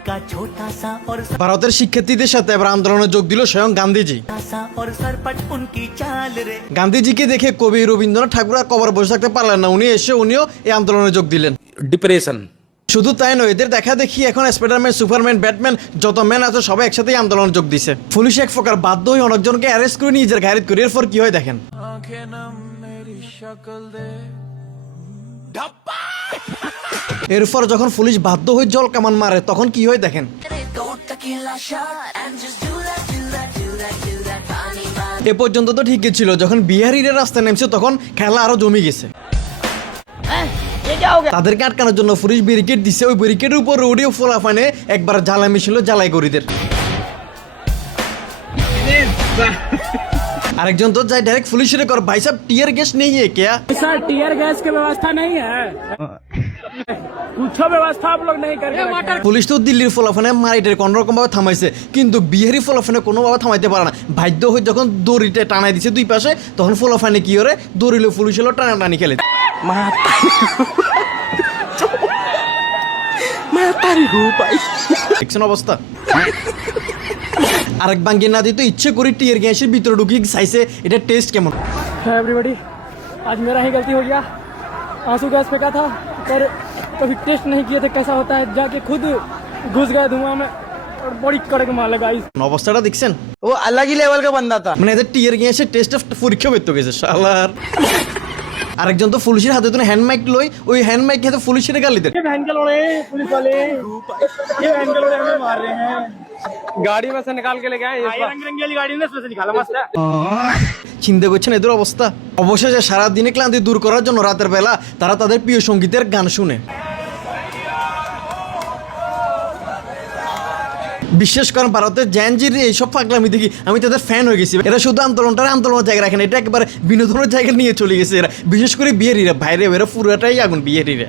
उनका छोटा सा और ভারতের শিক্ষার্থীদের সাথে এবার আন্দোলনে যোগ দিল স্বয়ং গান্ধীজি। सा और सरपट उनकी चाल रे। গান্ধীজিকে দেখে কবি রবীন্দ্রনাথ ঠাকুর আর কবর বসে থাকতে পারলেন না, উনিও এই আন্দোলনে যোগ দিলেন। ডিপ্রেশন। শুধু তাই নয়, এদের দেখা দেখি এখন স্পাইডারম্যান, সুপারম্যান, ব্যাটম্যান যত ম্যান আছে সবাই একসাথেই আন্দোলনে যোগ দিছে। পুলিশ এক প্রকার বাধ্য হয়ে অনেকজনকে অ্যারেস্ট করে নিজের গাড়ি করে। এরপর কি হয় দেখেন। এরপর যখন পুলিশ বাধ্য হয়ে জল কামান মারে তখন কি হয় দেখেন। এ পর্যন্ত তো ঠিকই ছিল, যখন বিহারিরা রাস্তায় নেমছে তখন খেলা আরো জমে গেছে। তাদেরকে আটকানোর জন্য পুলিশ ব্যারিকেড দিছে, ওই ব্যারিকেডের উপর রোডেও ফোলাফানে একবার জ্বালাই মিছিল জ্বালাই গরিদের। আরেকজন তো যাই ডাইরেক্ট পুলিশের কর, ভাই সাহেব টিয়ার গ্যাস নেই है क्या? सर टीयर गैस की व्यवस्था नहीं है, कुछ व्यवस्था आप लोग नहीं करते। পুলিশ তো দিল্লির ফলাফানে মারিটের কোন রকম ভাবে থামাইছে, কিন্তু বিহারি ফলাফানে কোনোভাবে থামাইতে পারে না। বাধ্য হয়ে যখন দড়িটা টানাই দিছে দুই পাশে, তখন ফলাফানে কি করে দড়িলে পুলিশ হলো টানাটানি খেলে। দেখছেন অবস্থা। আরেক বাঙ্গি না দিতে ইচ্ছে করে টিয়ার গ্যাসের ভিতরে ঢুকিয়ে চাইছে এটা টেস্ট কেমন। एवरीबॉडी, आज मेरा ही गलती हो गया, आंसू गैस फेंका था पर कभी टेस्ट नहीं किए थे कैसा होता है, जाके खुद घुस गए धुआं में और बड़ी कड़क मार लगा। অবস্থাটা দেখছেন। ও अलग ही लेवल का बंदा था। মানে এদের টিয়ার গ্যাসের টেস্ট পরীক্ষা করতে গেছে শালার। আরেকজন তো পুলিশের হাতে তুলে হ্যান্ড মাইক লই, ওই হ্যান্ড মাইক হাতে পুলিশের গালি দেয়। बहन के लोड़े पुलिस वाले, ये बहन के लोड़े हमें मार रहे हैं, गाड़ी में से निकाल के लेके आए, रंग रंगी वाली गाड़ी ने उसमें से निकाला मस्त है। চিন্তা করছেন এদের অবস্থা। অবশেষে সারা দিনে ক্লান্তি দূর করার জন্য রাতের বেলা তারা তাদের প্রিয় সঙ্গীতের গান শুনে। বিশ্বাস করেন ভারতের জ্যানজির এইসব পাগলামি দেখি আমি তাদের ফ্যান হয়ে গেছি। এরা শুধু আন্দোলনের জায়গা রাখেন, এটা একবার বিনোদনের জায়গা নিয়ে চলে গেছে এরা, বিশেষ করে বিহারিরা। বাইরে এরা পুরোটাই আগুন বিহারিরা।